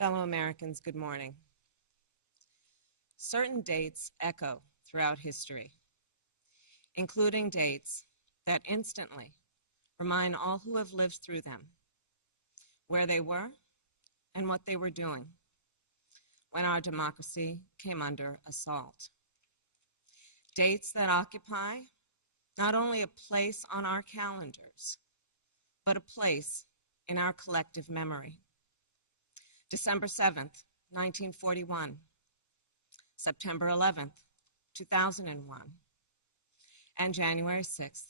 Fellow Americans, good morning. Certain dates echo throughout history, including dates that instantly remind all who have lived through them where they were and what they were doing when our democracy came under assault. Dates that occupy not only a place on our calendars, but a place in our collective memory. December 7th, 1941, September 11th, 2001, and January 6th,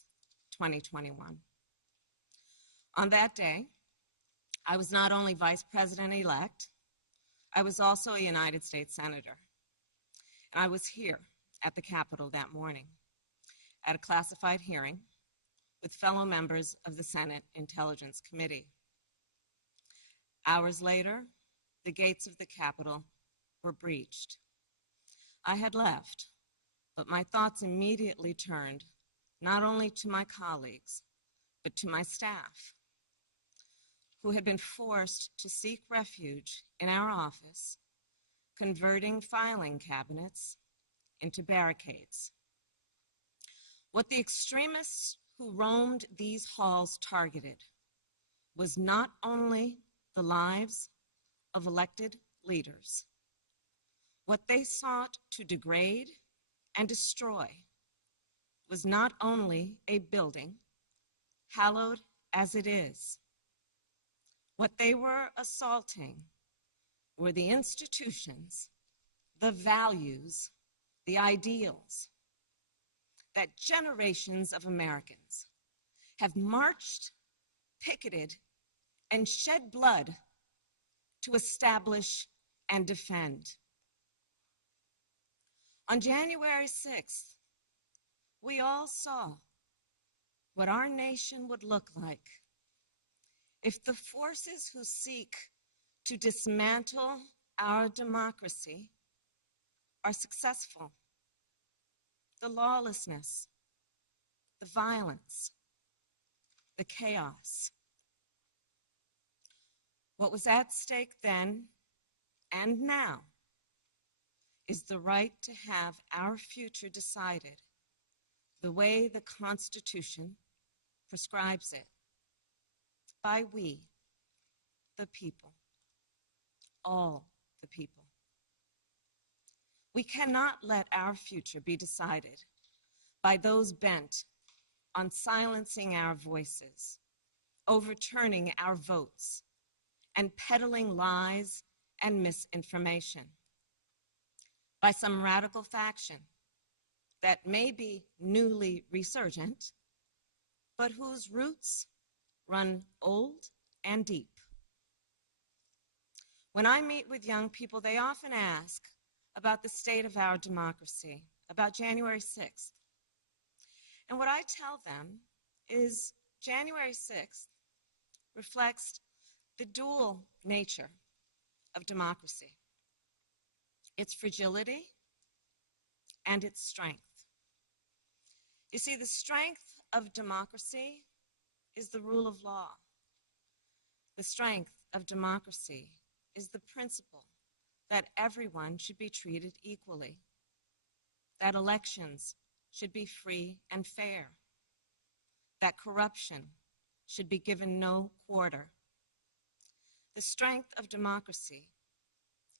2021. On that day, I was not only Vice President-elect, I was also a United States Senator. And I was here at the Capitol that morning at a classified hearing with fellow members of the Senate Intelligence Committee. Hours later, the gates of the Capitol were breached. I had left, but my thoughts immediately turned not only to my colleagues, but to my staff, who had been forced to seek refuge in our office, converting filing cabinets into barricades. What the extremists who roamed these halls targeted was not only the lives of elected leaders. What they sought to degrade and destroy was not only a building, hallowed as it is. What they were assaulting were the institutions, the values, the ideals that generations of Americans have marched, picketed, and shed blood to establish and defend. On January 6th, we all saw what our nation would look like if the forces who seek to dismantle our democracy are successful. The lawlessness, the violence, the chaos. What was at stake then and now is the right to have our future decided the way the Constitution prescribes it, by we, the people, all the people. We cannot let our future be decided by those bent on silencing our voices, overturning our votes, and peddling lies and misinformation by some radical faction that may be newly resurgent, but whose roots run old and deep. When I meet with young people, they often ask about the state of our democracy, about January 6th. And what I tell them is January 6th reflects the dual nature of democracy, its fragility and its strength. You see, the strength of democracy is the rule of law. The strength of democracy is the principle that everyone should be treated equally, that elections should be free and fair, that corruption should be given no quarter. The strength of democracy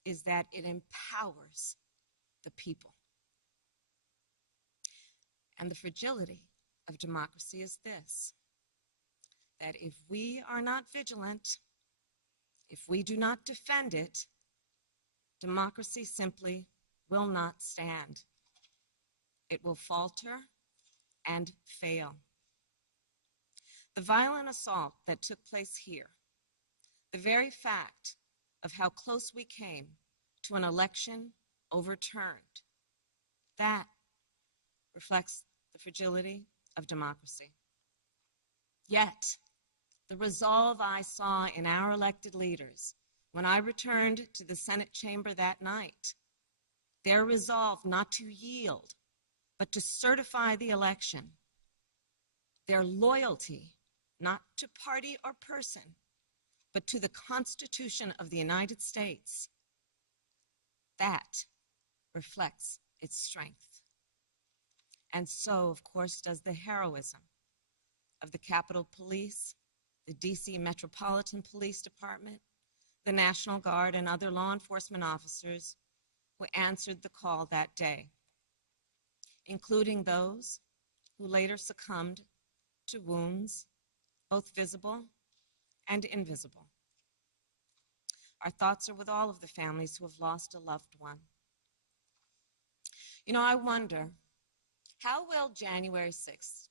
is that it empowers the people. And the fragility of democracy is this, that if we are not vigilant, if we do not defend it, democracy simply will not stand. It will falter and fail. The violent assault that took place here, the very fact of how close we came to an election overturned, that reflects the fragility of democracy. Yet, the resolve I saw in our elected leaders when I returned to the Senate chamber that night, their resolve not to yield, but to certify the election, their loyalty not to party or person, but to the Constitution of the United States. That reflects its strength. And so, of course, does the heroism of the Capitol Police, the DC Metropolitan Police Department, the National Guard, and other law enforcement officers who answered the call that day, including those who later succumbed to wounds, both visible and invisible. Our thoughts are with all of the families who have lost a loved one. You know, I wonder, how will January 6th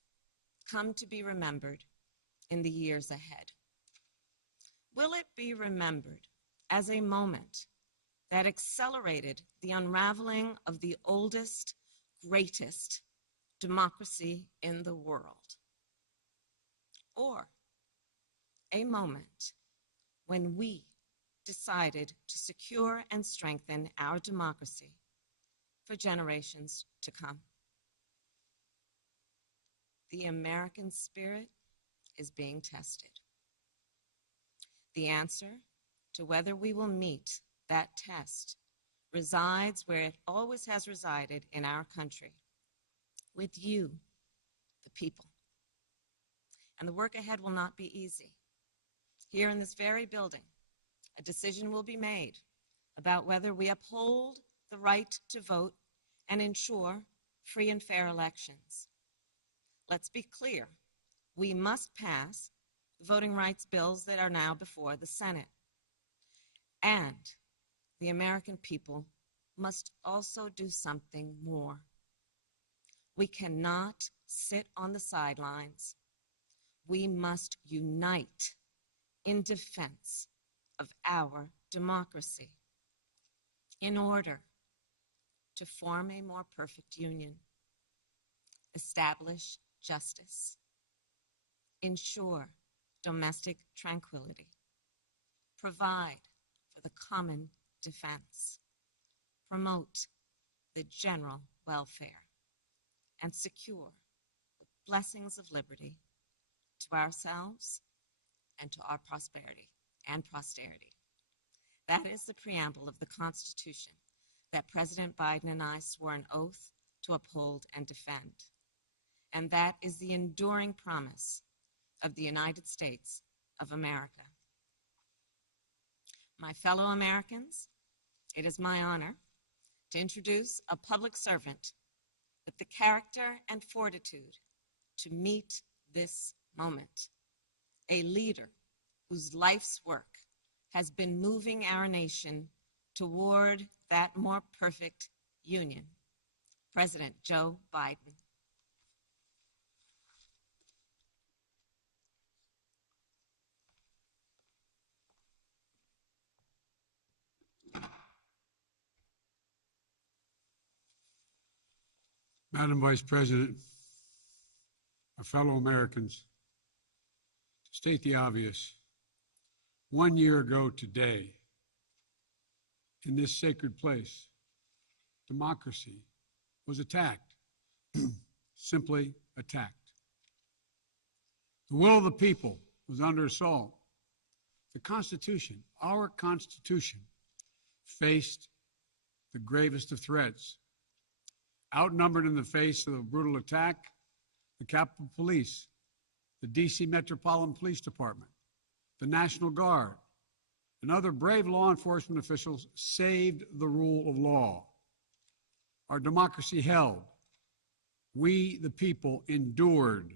come to be remembered in the years ahead? Will it be remembered as a moment that accelerated the unraveling of the oldest, greatest democracy in the world? Or a moment when we decided to secure and strengthen our democracy for generations to come? The American spirit is being tested. The answer to whether we will meet that test resides where it always has resided in our country, with you, the people. And the work ahead will not be easy. Here in this very building, a decision will be made about whether we uphold the right to vote and ensure free and fair elections. Let's be clear, we must pass the voting rights bills that are now before the Senate. And the American people must also do something more. We cannot sit on the sidelines. We must unite in defense of our democracy in order to form a more perfect union, establish justice, ensure domestic tranquility, provide for the common defense, promote the general welfare, and secure the blessings of liberty to ourselves and to our prosperity and posterity. That is the preamble of the Constitution that President Biden and I swore an oath to uphold and defend. And that is the enduring promise of the United States of America. My fellow Americans, it is my honor to introduce a public servant with the character and fortitude to meet this moment, a leader whose life's work has been moving our nation toward that more perfect union, President Joe Biden. Madam Vice President, my fellow Americans, to state the obvious, 1 year ago today, in this sacred place, democracy was attacked, simply attacked. The will of the people was under assault. The Constitution, our Constitution, faced the gravest of threats. Outnumbered in the face of a brutal attack, the Capitol Police, the DC Metropolitan Police Department, the National Guard, and other brave law enforcement officials saved the rule of law. Our democracy held. We, the people, endured.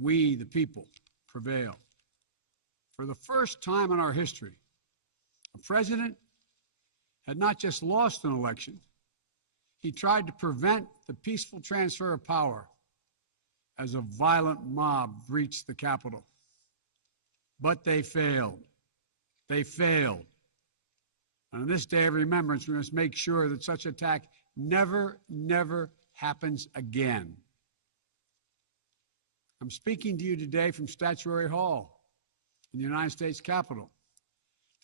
We, the people, prevailed. For the first time in our history, a president had not just lost an election, he tried to prevent the peaceful transfer of power as a violent mob breached the Capitol. But they failed. They failed. And on this day of remembrance, we must make sure that such attack never, never happens again. I'm speaking to you today from Statuary Hall in the United States Capitol.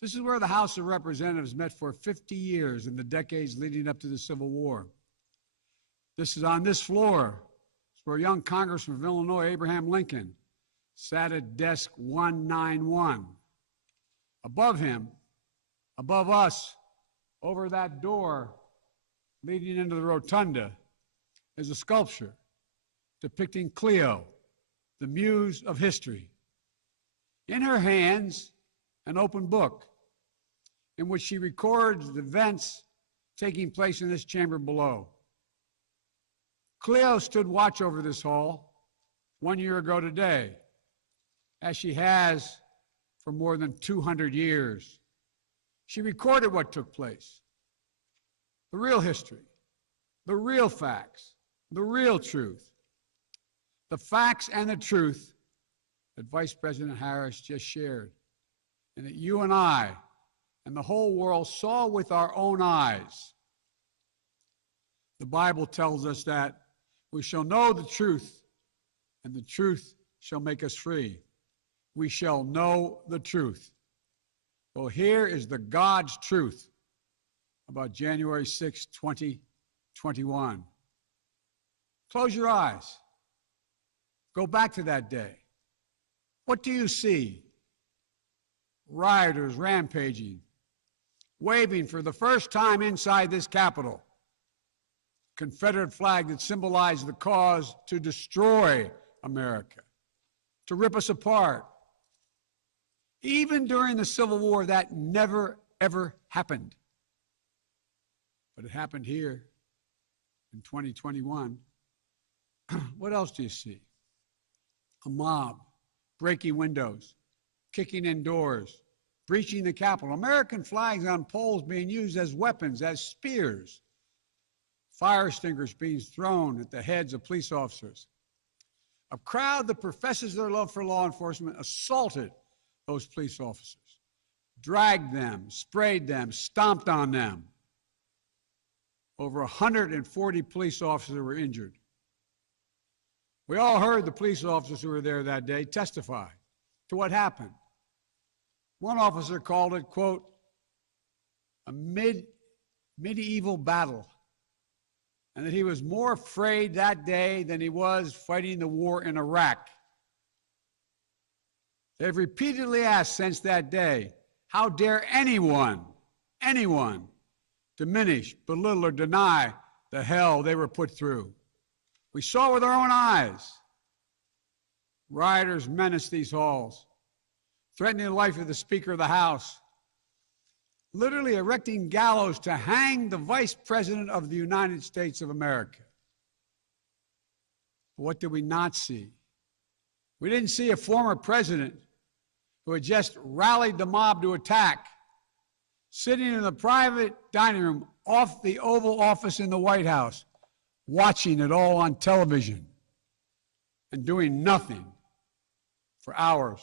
This is where the House of Representatives met for 50 years in the decades leading up to the Civil War. This is on this floor where young Congressman of Illinois, Abraham Lincoln, sat at desk 191 Above him, above us, over that door leading into the rotunda, is a sculpture depicting Cleo, the muse of history. In her hands, an open book in which she records the events taking place in this chamber below. Cleo stood watch over this hall 1 year ago today, as she has for more than 200 years. She recorded what took place, the real history, the real facts, the real truth, the facts and the truth that Vice President Harris just shared, and that you and I and the whole world saw with our own eyes. The Bible tells us that we shall know the truth, and the truth shall make us free. We shall know the truth. Well, here is the God's truth about January 6, 2021. Close your eyes. Go back to that day. What do you see? Rioters rampaging, waving for the first time inside this Capitol Confederate flag that symbolized the cause to destroy America, to rip us apart. Even during the Civil War, that never, ever happened. But it happened here in 2021. What else do you see? A mob breaking windows, kicking in doors, breaching the Capitol, American flags on poles being used as weapons, as spears, fire extinguishers being thrown at the heads of police officers. A crowd that professes their love for law enforcement assaulted those police officers, dragged them, sprayed them, stomped on them. Over 140 police officers were injured. We all heard the police officers who were there that day testify to what happened. One officer called it, quote, a medieval battle, and that he was more afraid that day than he was fighting the war in Iraq. They've repeatedly asked since that day, how dare anyone diminish, belittle, or deny the hell they were put through. We saw with our own eyes. Rioters menaced these halls, threatening the life of the Speaker of the House, literally erecting gallows to hang the Vice President of the United States of America. But what did we not see? We didn't see a former president who had just rallied the mob to attack, sitting in the private dining room off the Oval Office in the White House, watching it all on television and doing nothing for hours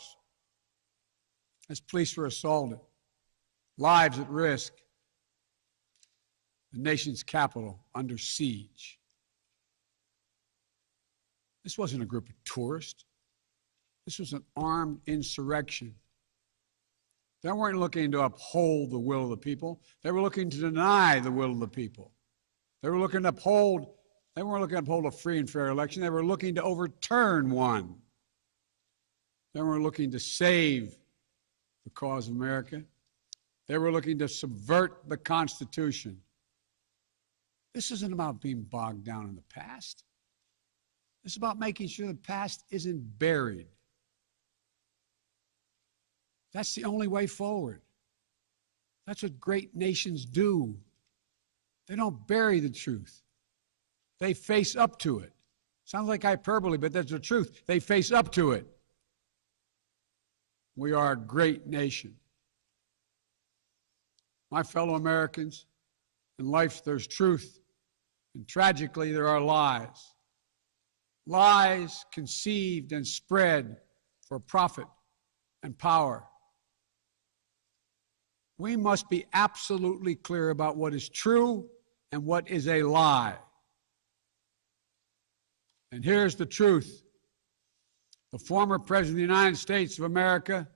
as police were assaulted, lives at risk, the nation's capital under siege. This wasn't a group of tourists. This was an armed insurrection. They weren't looking to uphold the will of the people. They were looking to deny the will of the people. They weren't looking to uphold a free and fair election. They were looking to overturn one. They weren't looking to save the cause of America. They were looking to subvert the Constitution. This isn't about being bogged down in the past. This is about making sure the past isn't buried. That's the only way forward. That's what great nations do. They don't bury the truth. They face up to it. Sounds like hyperbole, but that's the truth. They face up to it. We are a great nation. My fellow Americans, in life there's truth, and tragically there are lies. Lies conceived and spread for profit and power. We must be absolutely clear about what is true and what is a lie. And here's the truth. The former President of the United States of America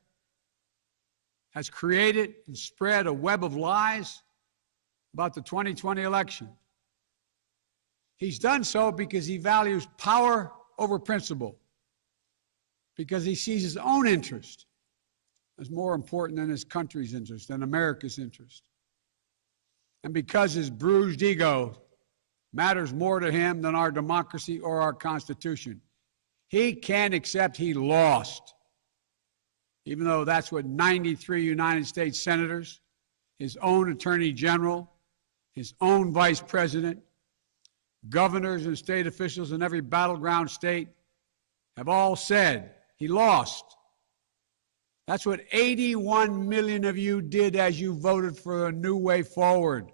has created and spread a web of lies about the 2020 election. He's done so because he values power over principle, because he sees his own interest is more important than his country's interest, than America's interest. And because his bruised ego matters more to him than our democracy or our Constitution, he can't accept he lost, even though that's what 93 United States senators, his own attorney general, his own vice president, governors and state officials in every battleground state have all said he lost. That's what 81 million of you did as you voted for a new way forward.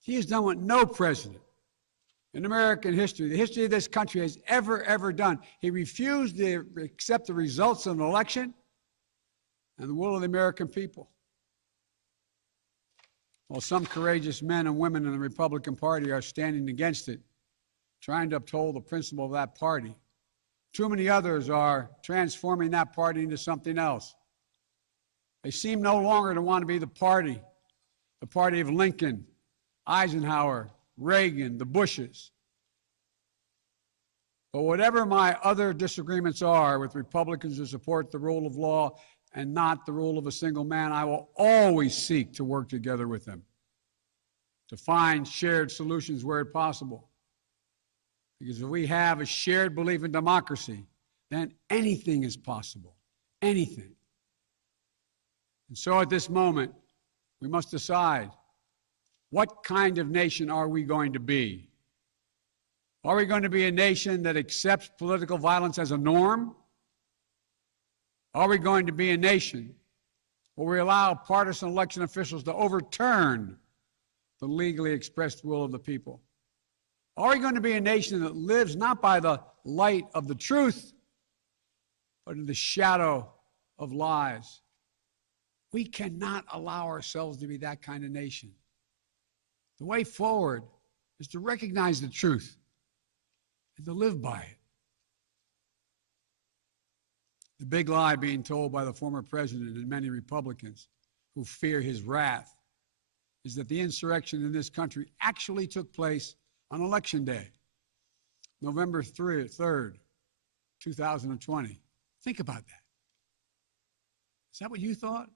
He has done what no president in American history, the history of this country, has ever done. He refused to accept the results of an election and the will of the American people. While some courageous men and women in the Republican Party are standing against it, trying to uphold the principle of that party, too many others are transforming that party into something else. They seem no longer to want to be the party of Lincoln, Eisenhower, Reagan, the Bushes. But whatever my other disagreements are with Republicans who support the rule of law and not the rule of a single man, I will always seek to work together with them to find shared solutions where possible. Because if we have a shared belief in democracy, then anything is possible. Anything. And so at this moment, we must decide, what kind of nation are we going to be? Are we going to be a nation that accepts political violence as a norm? Are we going to be a nation where we allow partisan election officials to overturn the legally expressed will of the people? Are we going to be a nation that lives not by the light of the truth, but in the shadow of lies? We cannot allow ourselves to be that kind of nation. The way forward is to recognize the truth and to live by it. The big lie being told by the former president and many Republicans who fear his wrath is that the insurrection in this country actually took place on Election Day, November 3rd, 2020. Think about that. Is that what you thought?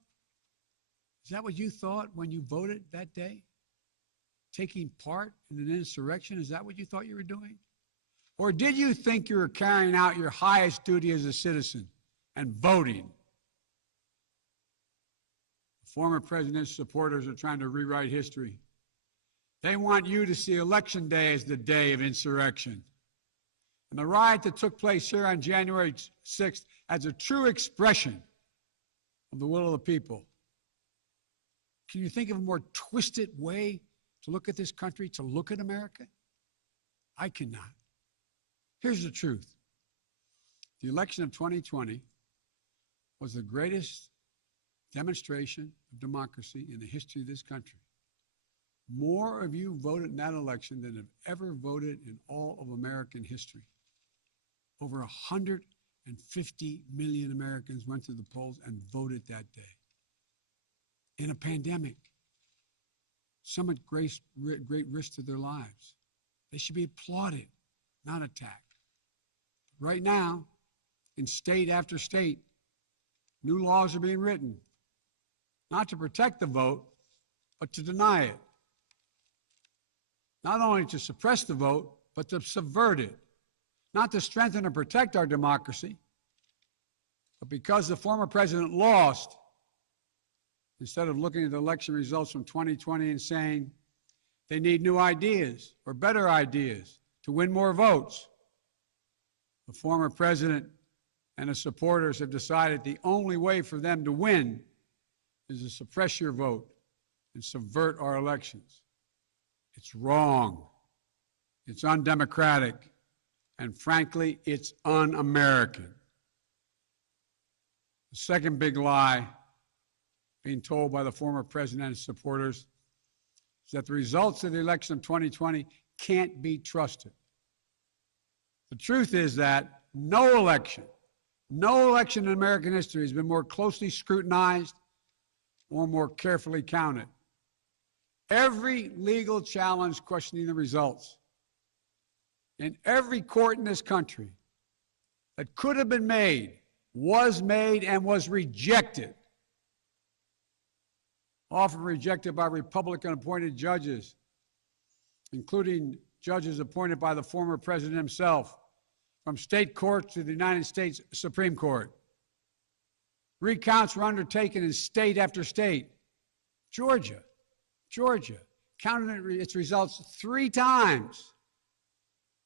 Is that what you thought when you voted that day? Taking part in an insurrection? Is that what you thought you were doing? Or did you think you were carrying out your highest duty as a citizen and voting? The former president's supporters are trying to rewrite history. They want you to see Election Day as the day of insurrection. And the riot that took place here on January 6th as a true expression of the will of the people. Can you think of a more twisted way to look at this country, to look at America? I cannot. Here's the truth. The election of 2020 was the greatest demonstration of democracy in the history of this country. More of you voted in that election than have ever voted in all of American history. Over 150 million Americans went to the polls and voted that day. In a pandemic, some at great risk to their lives. They should be applauded, not attacked. Right now, in state after state, new laws are being written, not to protect the vote, but to deny it. Not only to suppress the vote, but to subvert it. Not to strengthen or protect our democracy, but because the former president lost, instead of looking at the election results from 2020 and saying they need new ideas or better ideas to win more votes, the former president and his supporters have decided the only way for them to win is to suppress your vote and subvert our elections. It's wrong. It's undemocratic. And frankly, it's un-American. The second big lie being told by the former president and his supporters is that the results of the election of 2020 can't be trusted. The truth is that no election in American history has been more closely scrutinized or more carefully counted. Every legal challenge questioning the results in every court in this country that could have been made was made and was rejected, often rejected by Republican-appointed judges, including judges appointed by the former president himself, from state courts to the United States Supreme Court. Recounts were undertaken in state after state. Georgia counted its results 3 times,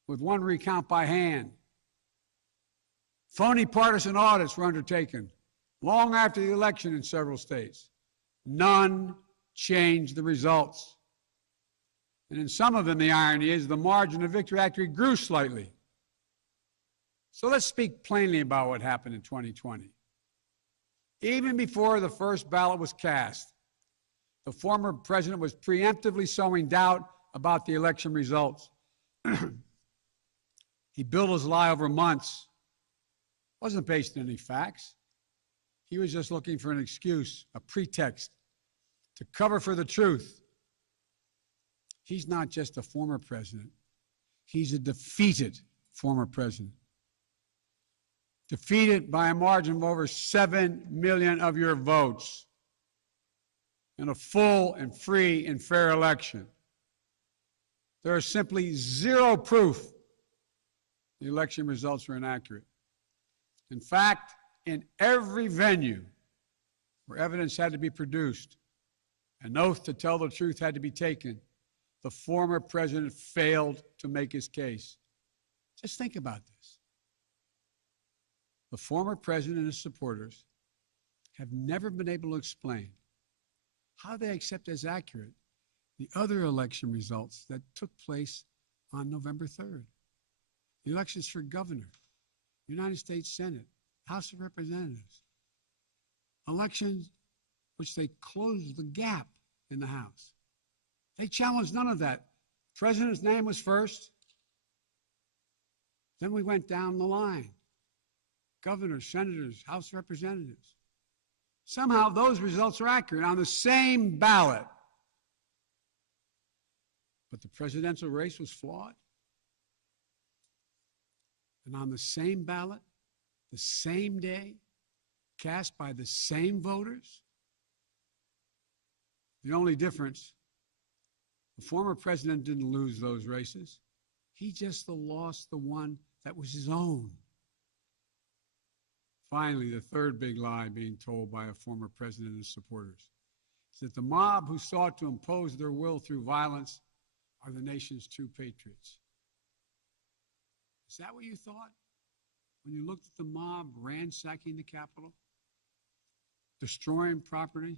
with 1 recount by hand. Phony partisan audits were undertaken long after the election in several states. None changed the results. And in some of them, the irony is the margin of victory actually grew slightly. So let's speak plainly about what happened in 2020. Even before the first ballot was cast, the former president was preemptively sowing doubt about the election results. He built his lie over months. It wasn't based on any facts. He was just looking for an excuse, a pretext, to cover for the truth. He's not just a former president. He's a defeated former president. Defeated by a margin of over 7 million of your votes in a full and free and fair election. There is simply zero proof the election results were inaccurate. In fact, in every venue where evidence had to be produced, an oath to tell the truth had to be taken, the former president failed to make his case. Just think about this. The former president and his supporters have never been able to explain how they accept as accurate the other election results that took place on November 3rd. The elections for governor, United States Senate, House of Representatives. Elections which they closed the gap in the House. They challenged none of that. President's name was first. Then we went down the line. Governors, senators, House of Representatives. Somehow those results are accurate on the same ballot. But the presidential race was flawed. And on the same ballot, the same day, cast by the same voters. The only difference, the former president didn't lose those races. He just lost the one that was his own. Finally, the third big lie being told by a former president and his supporters is that the mob who sought to impose their will through violence are the nation's true patriots. Is that what you thought when you looked at the mob ransacking the Capitol, destroying property,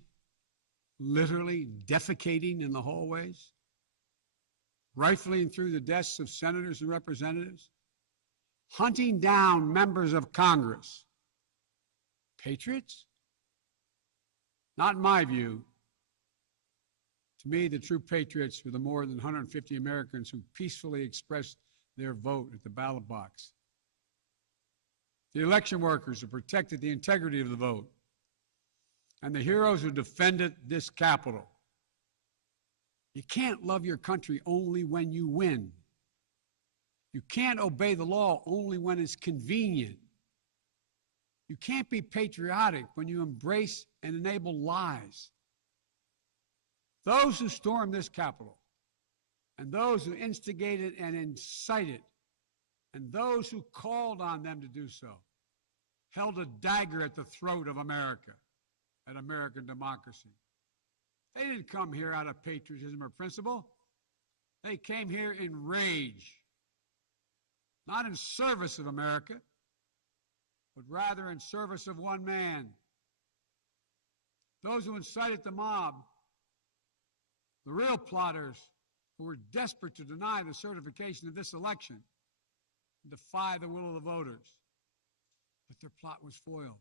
literally defecating in the hallways, rifling through the desks of senators and representatives, hunting down members of Congress? Patriots? Not in my view. To me, the true patriots were the more than 150 Americans who peacefully expressed their vote at the ballot box. The election workers who protected the integrity of the vote. And the heroes who defended this Capitol. You can't love your country only when you win. You can't obey the law only when it's convenient. You can't be patriotic when you embrace and enable lies. Those who stormed this Capitol, and those who instigated and incited, and those who called on them to do so, held a dagger at the throat of America, at American democracy. They didn't come here out of patriotism or principle. They came here in rage, not in service of America, but rather in service of one man. Those who incited the mob, the real plotters who were desperate to deny the certification of this election, defy the will of the voters. But their plot was foiled.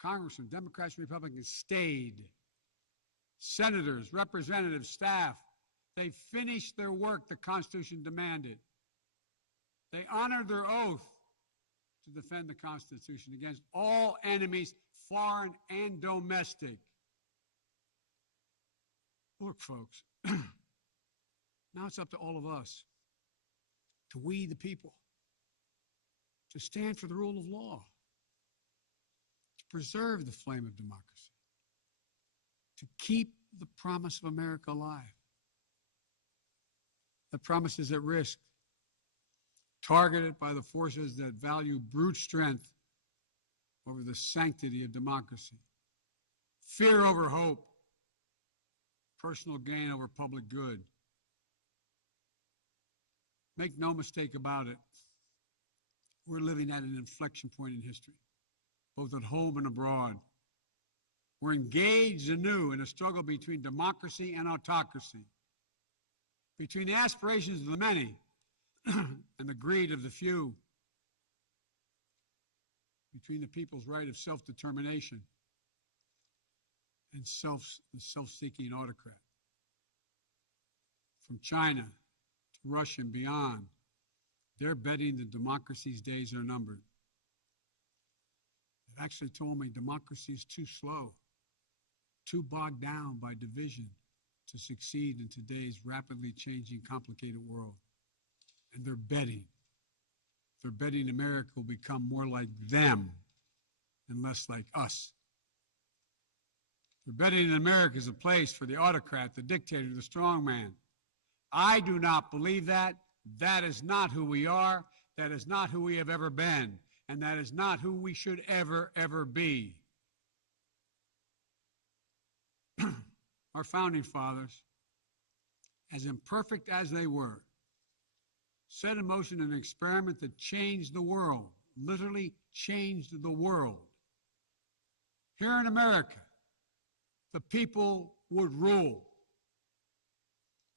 Congressmen, Democrats, and Republicans stayed. Senators, representatives, staff, they finished their work the Constitution demanded. They honored their oath to defend the Constitution against all enemies, foreign and domestic. Look, folks, now it's up to all of us, to we the people, to stand for the rule of law, preserve the flame of democracy, to keep the promise of America alive. That promise is at risk, targeted by the forces that value brute strength over the sanctity of democracy, fear over hope, personal gain over public good. Make no mistake about it, we're living at an inflection point in history, both at home and abroad. We're engaged anew in a struggle between democracy and autocracy, between the aspirations of the many and the greed of the few, between the people's right of self-determination and the self-seeking autocrat. From China to Russia and beyond, they're betting that democracy's days are numbered. They've actually told me democracy is too slow, too bogged down by division to succeed in today's rapidly changing, complicated world. And they're betting America will become more like them and less like us. They're betting that America is a place for the autocrat, the dictator, the strongman. I do not believe that. That is not who we are. That is not who we have ever been. And that is not who we should ever, ever be. Our founding fathers, as imperfect as they were, set in motion an experiment that changed the world, literally changed the world. Here in America, the people would rule.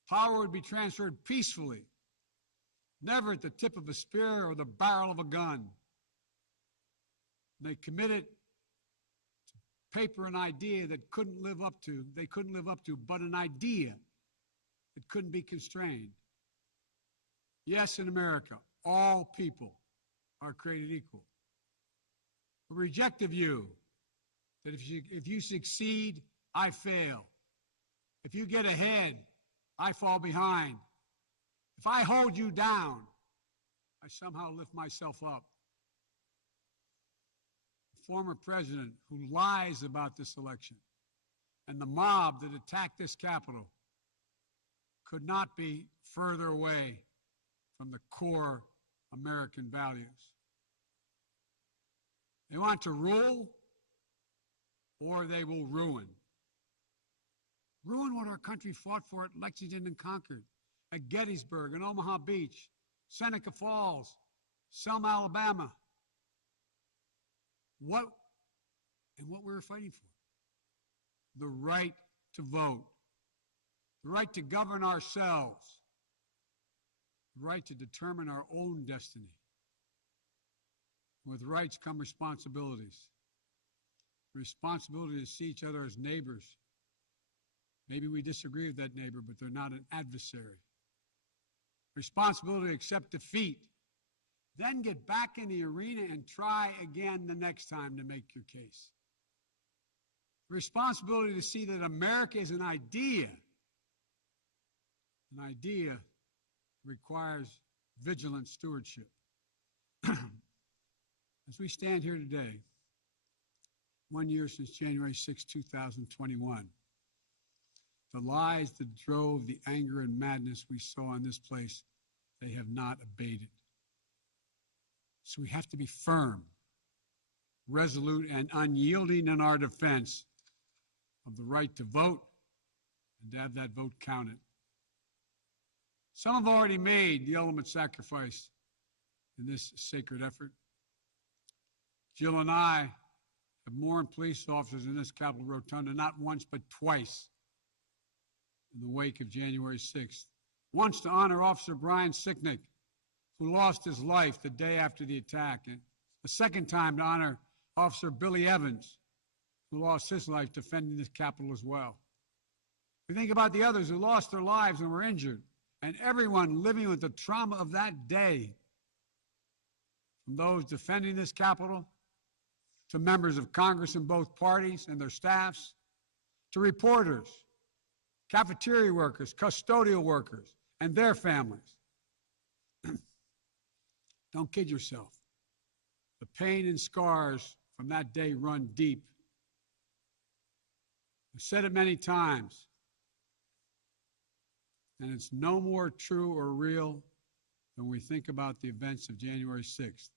Power would be transferred peacefully, never at the tip of a spear or the barrel of a gun. They committed to paper an idea that they couldn't live up to, but an idea that couldn't be constrained. Yes, in America, all people are created equal. We reject the view that if you succeed, I fail. If you get ahead, I fall behind. If I hold you down, I somehow lift myself up. The former president who lies about this election and the mob that attacked this Capitol could not be further away from the core American values. They want to rule, or they will ruin. Ruin what our country fought for at Lexington and Concord, at Gettysburg and Omaha Beach, Seneca Falls, Selma, Alabama. What we were fighting for? The right to vote, the right to govern ourselves, the right to determine our own destiny. With rights come responsibilities. Responsibility to see each other as neighbors. Maybe we disagree with that neighbor, but they're not an adversary. Responsibility to accept defeat. Then get back in the arena and try again the next time to make your case. Responsibility to see that America is an idea. An idea requires vigilant stewardship. As we stand here today, 1 year since January 6, 2021, the lies that drove the anger and madness we saw in this place, they have not abated. So we have to be firm, resolute, and unyielding in our defense of the right to vote and to have that vote counted. Some have already made the ultimate sacrifice in this sacred effort. Jill and I have mourned police officers in this Capitol Rotunda not once but twice in the wake of January 6th. Once to honor Officer Brian Sicknick, who lost his life the day after the attack, and the second time to honor Officer Billy Evans, who lost his life defending this Capitol as well. We think about the others who lost their lives and were injured, and everyone living with the trauma of that day, from those defending this Capitol to members of Congress in both parties and their staffs, to reporters, cafeteria workers, custodial workers, and their families. Don't kid yourself. The pain and scars from that day run deep. I've said it many times, and it's no more true or real than we think about the events of January 6th.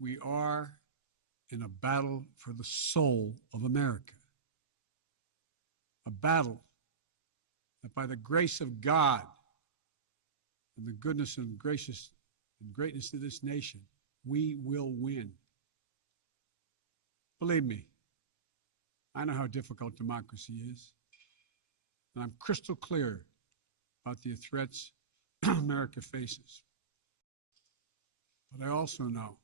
We are in a battle for the soul of America. A battle that by the grace of God and the goodness and gracious and greatness of this nation, we will win. Believe me, I know how difficult democracy is, and I'm crystal clear about the threats America faces. But I also know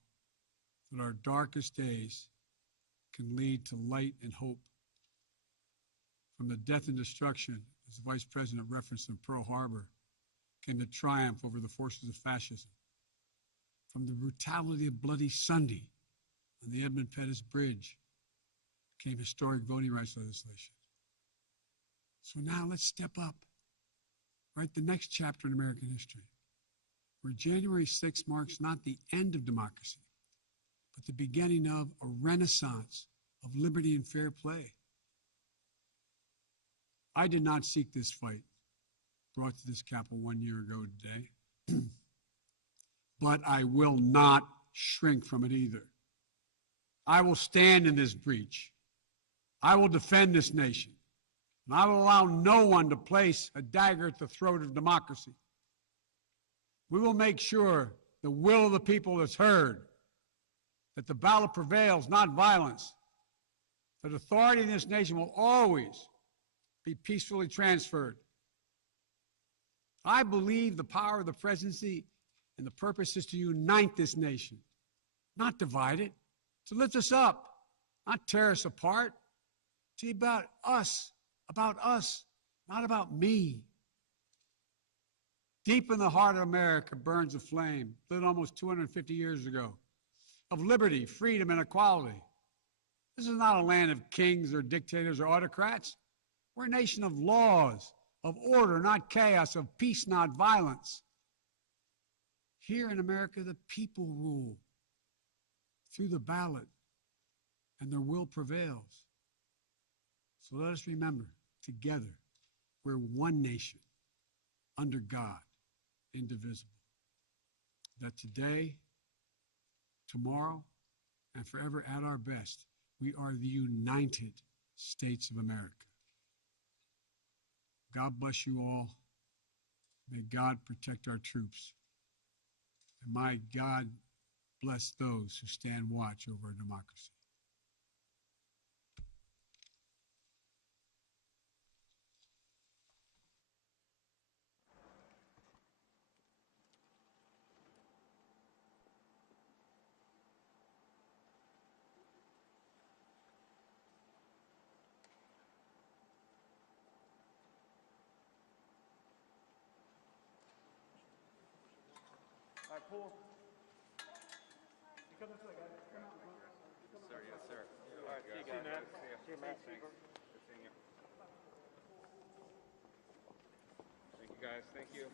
that our darkest days can lead to light and hope. From the death and destruction, as the Vice President referenced in Pearl Harbor, came the triumph over the forces of fascism. From the brutality of Bloody Sunday on the Edmund Pettus Bridge came historic voting rights legislation. So now let's step up, write the next chapter in American history, where January 6th marks not the end of democracy, but the beginning of a renaissance of liberty and fair play. I did not seek this fight brought to this Capitol 1 year ago today, but I will not shrink from it either. I will stand in this breach. I will defend this nation, and I will allow no one to place a dagger at the throat of democracy. We will make sure the will of the people is heard, that the ballot prevails, not violence, that authority in this nation will always be peacefully transferred. I believe the power of the presidency and the purpose is to unite this nation, not divide it, to lift us up, not tear us apart, to be about us, not about me. Deep in the heart of America burns a flame, lit almost 250 years ago, of liberty, freedom, and equality. This is not a land of kings or dictators or autocrats. We're a nation of laws, of order, not chaos, of peace, not violence. Here in America, the people rule through the ballot, and their will prevails. So let us remember, together, we're one nation, under God, indivisible. That today, tomorrow, and forever at our best, we are the United States of America. God bless you all. May God protect our troops. And may God bless those who stand watch over our democracy. All right, Paul. You come this way, guys. Come out. Sir, yes, sir. All right, see you guys. Matt. See you, Matt. Good seeing you. Thank you, guys. Thank you.